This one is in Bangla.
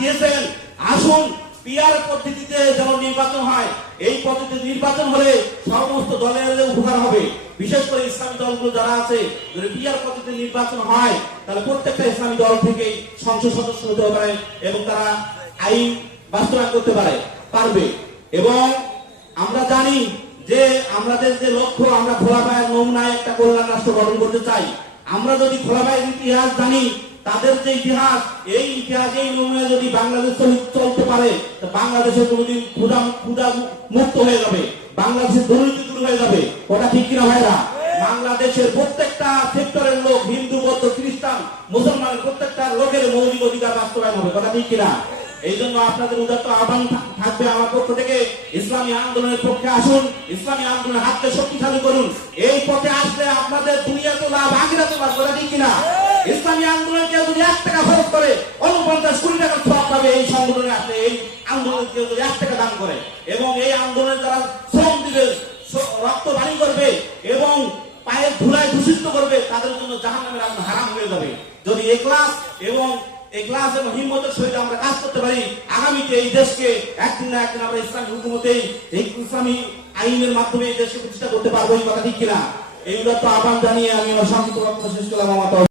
দিয়েছেন, আসুন পিয়ার পদ্ধতিতে যেমন নির্বাচন হয়, এই পদ্ধতিতে নির্বাচন হলে সমস্ত দলের উপকার হবে। বিশেষ করে ইসলামী দলগুলো যারা আছে, যদি পিয়ার পদ্ধতিতে নির্বাচন হয়, তাহলে প্রত্যেকটা ইসলামী দল থেকে সংসদ সদস্য হতে পারে এবং তারা আইন বাস্তবায়ন করতে পারে, পারবে। এবং আমরা জানি যে আমাদের যে লক্ষ্য, আমরা খোলাপায়ের নমুনায় একটা কল্যাণ রাষ্ট্র গঠন করতে চাই। আমরা যদি খোলাপায়ের ইতিহাস জানি তাদের যে ইতিহাস, এই ইতিহাস, এই নমুনায় যদি বাংলাদেশ চলতে পারে, তো বাংলাদেশের কোনোদিন ক্ষুদা ক্ষুদা মুক্ত হয়ে যাবে, বাংলাদেশের দুর্নীতি দূর হয়ে যাবে। ওটা ঠিক কিনা ভাইরা? বাংলাদেশের প্রত্যেকটা সেক্টরের লোক, হিন্দু, বৌদ্ধ, খ্রিস্টান মুসলমানের প্রত্যেকটা লোকের মৌলিক অধিকার বাস্তবায়ন হবে। কথা ঠিক কিনা? এই জন্য আপনাদের উদাত্ত আহ্বান থাকবে আমার পক্ষ থেকে, ইসলামী আন্দোলনের পক্ষে আসুন, ইসলামী আন্দোলনের হাতকে শক্তিশালী করুন। এই পথে আসলে আপনাদের দুনিয়াতে লাভ, আখিরাতে লাভ করে ঠিক কিনা? ইসলামী আন্দোলন কেউ যদি এক টাকা খরচ করে অনুপঞ্চাশ কোটি টাকা সব পাবে এই সংগঠনে আসলে এই আন্দোলন কেউ যদি এক টাকা দান করে। এবং এই আন্দোলনে যারা শ্রম দিবে রক্ত বাণী করবে এবং পায়ের ধুলায় দূষিত করবে, তাদের জন্য জাহান নামের আগুন হারাম হয়ে যাবে। যদি এক্লাস এবং এক্লাস এবং হিম্মতের সহিত আমরা কাজ করতে পারি, আগামীতে এই দেশকে একদিন না একদিন আমরা ইসলামী হুকুমতেই এই ইসলামী আইনের মাধ্যমে এই দেশকে প্রতিষ্ঠা করতে পারব এই কথা ঠিক কিনা? এই উদাত্ত আহ্বান জানিয়ে আমি সংক্ষিপ্ত শেষ করলাম আমার